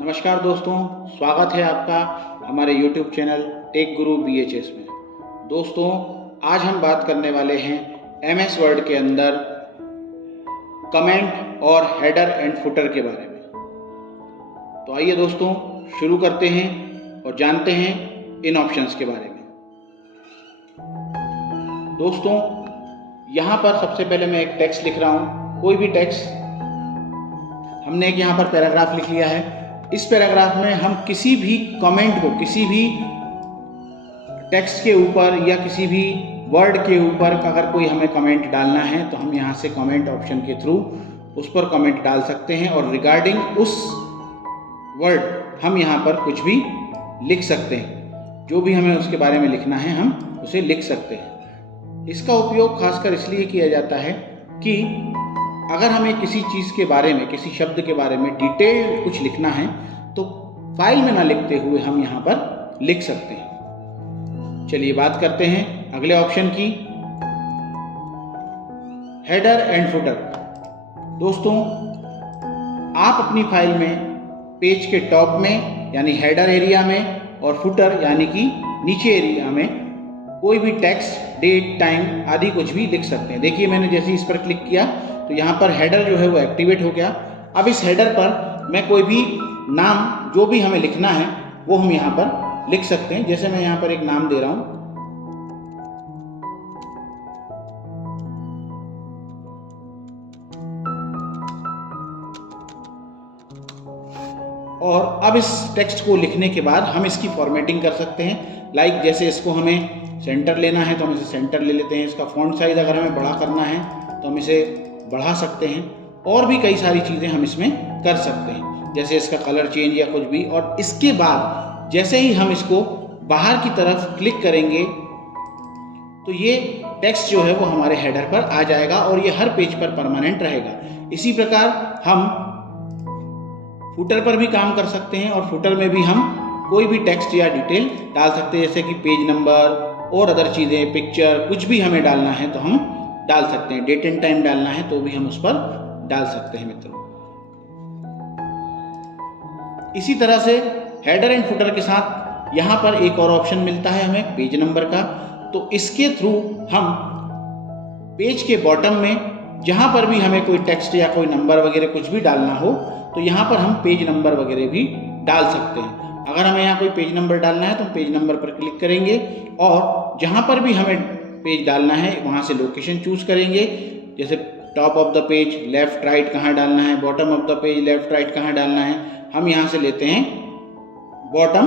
नमस्कार दोस्तों, स्वागत है आपका हमारे YouTube चैनल टेक गुरु BHS में। दोस्तों, आज हम बात करने वाले हैं MS वर्ड के अंदर कमेंट और हेडर एंड फुटर के बारे में। तो आइए दोस्तों शुरू करते हैं और जानते हैं इन ऑप्शंस के बारे में। दोस्तों, यहाँ पर सबसे पहले मैं एक टेक्स्ट लिख रहा हूँ। कोई भी टेक्स्ट, हमने एक यहाँ पर पैराग्राफ लिख लिया है। इस पैराग्राफ में हम किसी भी कमेंट को, किसी भी टेक्स्ट के ऊपर या किसी भी वर्ड के ऊपर अगर कोई हमें कमेंट डालना है तो हम यहाँ से कमेंट ऑप्शन के थ्रू उस पर कमेंट डाल सकते हैं और रिगार्डिंग उस वर्ड हम यहाँ पर कुछ भी लिख सकते हैं। जो भी हमें उसके बारे में लिखना है हम उसे लिख सकते हैं। इसका उपयोग खासकर इसलिए किया जाता है कि अगर हमें किसी चीज़ के बारे में, किसी शब्द के बारे में डिटेल कुछ लिखना है तो फाइल में ना लिखते हुए हम यहाँ पर लिख सकते हैं। चलिए बात करते हैं अगले ऑप्शन की, हेडर एंड फुटर। दोस्तों, आप अपनी फाइल में पेज के टॉप में यानी हेडर एरिया में और फुटर यानी कि नीचे एरिया में कोई भी टेक्स्ट, डेट, टाइम आदि कुछ भी लिख सकते हैं। देखिए, मैंने जैसे इस पर क्लिक किया तो यहाँ पर हेडर जो है वो एक्टिवेट हो गया। अब इस हेडर पर मैं कोई भी नाम, जो भी हमें लिखना है वो हम यहाँ पर लिख सकते हैं। जैसे मैं यहाँ पर एक नाम दे रहा हूँ, और अब इस टेक्स्ट को लिखने के बाद हम इसकी फॉर्मेटिंग कर सकते हैं। लाइक जैसे इसको हमें सेंटर लेना है तो हम इसे सेंटर ले लेते हैं। इसका फॉन्ट साइज अगर हमें बड़ा करना है तो हम इसे बढ़ा सकते हैं। और भी कई सारी चीज़ें हम इसमें कर सकते हैं, जैसे इसका कलर चेंज या कुछ भी। और इसके बाद जैसे ही हम इसको बाहर की तरफ क्लिक करेंगे तो ये टेक्स्ट जो है वो हमारे हेडर पर आ जाएगा और ये हर पेज पर परमानेंट रहेगा। इसी प्रकार हम फुटर पर भी काम कर सकते हैं और फुटर में भी हम कोई भी टेक्स्ट या डिटेल डाल सकते हैं, जैसे कि पेज नंबर और अदर चीज़ें, पिक्चर, कुछ भी हमें डालना है तो हम डाल सकते हैं। डेट एंड टाइम डालना है तो भी हम उस पर डाल सकते हैं मित्रों। इसी तरह से हेडर एंड फुटर के साथ यहाँ पर एक और ऑप्शन मिलता है हमें पेज नंबर का। तो इसके थ्रू हम पेज के बॉटम में जहाँ पर भी हमें कोई टेक्स्ट या कोई नंबर वगैरह कुछ भी डालना हो तो यहाँ पर हम पेज नंबर वगैरह भी डाल सकते हैं। अगर हमें यहाँ कोई पेज नंबर डालना है तो हम पेज नंबर पर क्लिक करेंगे और जहाँ पर भी हमें पेज डालना है वहाँ से लोकेशन चूज करेंगे। जैसे top of the page left right कहाँ डालना है, bottom of the page left right कहाँ डालना है, हम यहाँ से लेते हैं बॉटम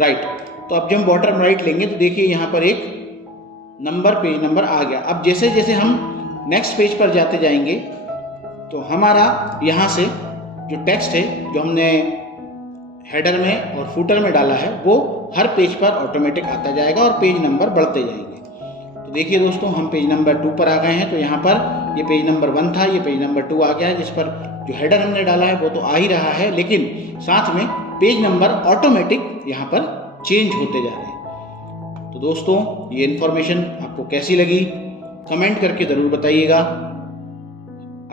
राइट। तो अब जब हम बॉटम राइट लेंगे तो देखिए यहाँ पर एक नंबर, पेज नंबर आ गया। अब जैसे जैसे हम नेक्स्ट पेज पर जाते जाएंगे तो हमारा यहाँ से जो टेक्स्ट है जो हमने हेडर में और फुटर में डाला है वो हर पेज पर ऑटोमेटिक आता जाएगा और पेज नंबर बढ़ते जाएंगे। तो देखिए दोस्तों, हम पेज नंबर 2 पर आ गए हैं। तो यहाँ पर ये पेज नंबर 1 था, ये पेज नंबर 2 आ गया है, जिस पर जो हेडर हमने डाला है वो तो आ ही रहा है, लेकिन साथ में पेज नंबर ऑटोमेटिक यहाँ पर चेंज होते जा रहे हैं। तो दोस्तों, ये इन्फॉर्मेशन आपको कैसी लगी कमेंट करके ज़रूर बताइएगा।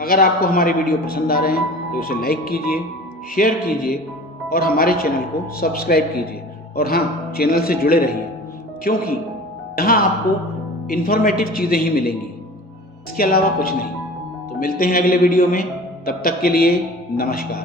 अगर आपको हमारे वीडियो पसंद आ रहे हैं तो उसे लाइक कीजिए, शेयर कीजिए और हमारे चैनल को सब्सक्राइब कीजिए। और हाँ, चैनल से जुड़े रहिए क्योंकि यहाँ आपको इन्फॉर्मेटिव चीज़ें ही मिलेंगी, इसके अलावा कुछ नहीं। तो मिलते हैं अगले वीडियो में, तब तक के लिए नमस्कार।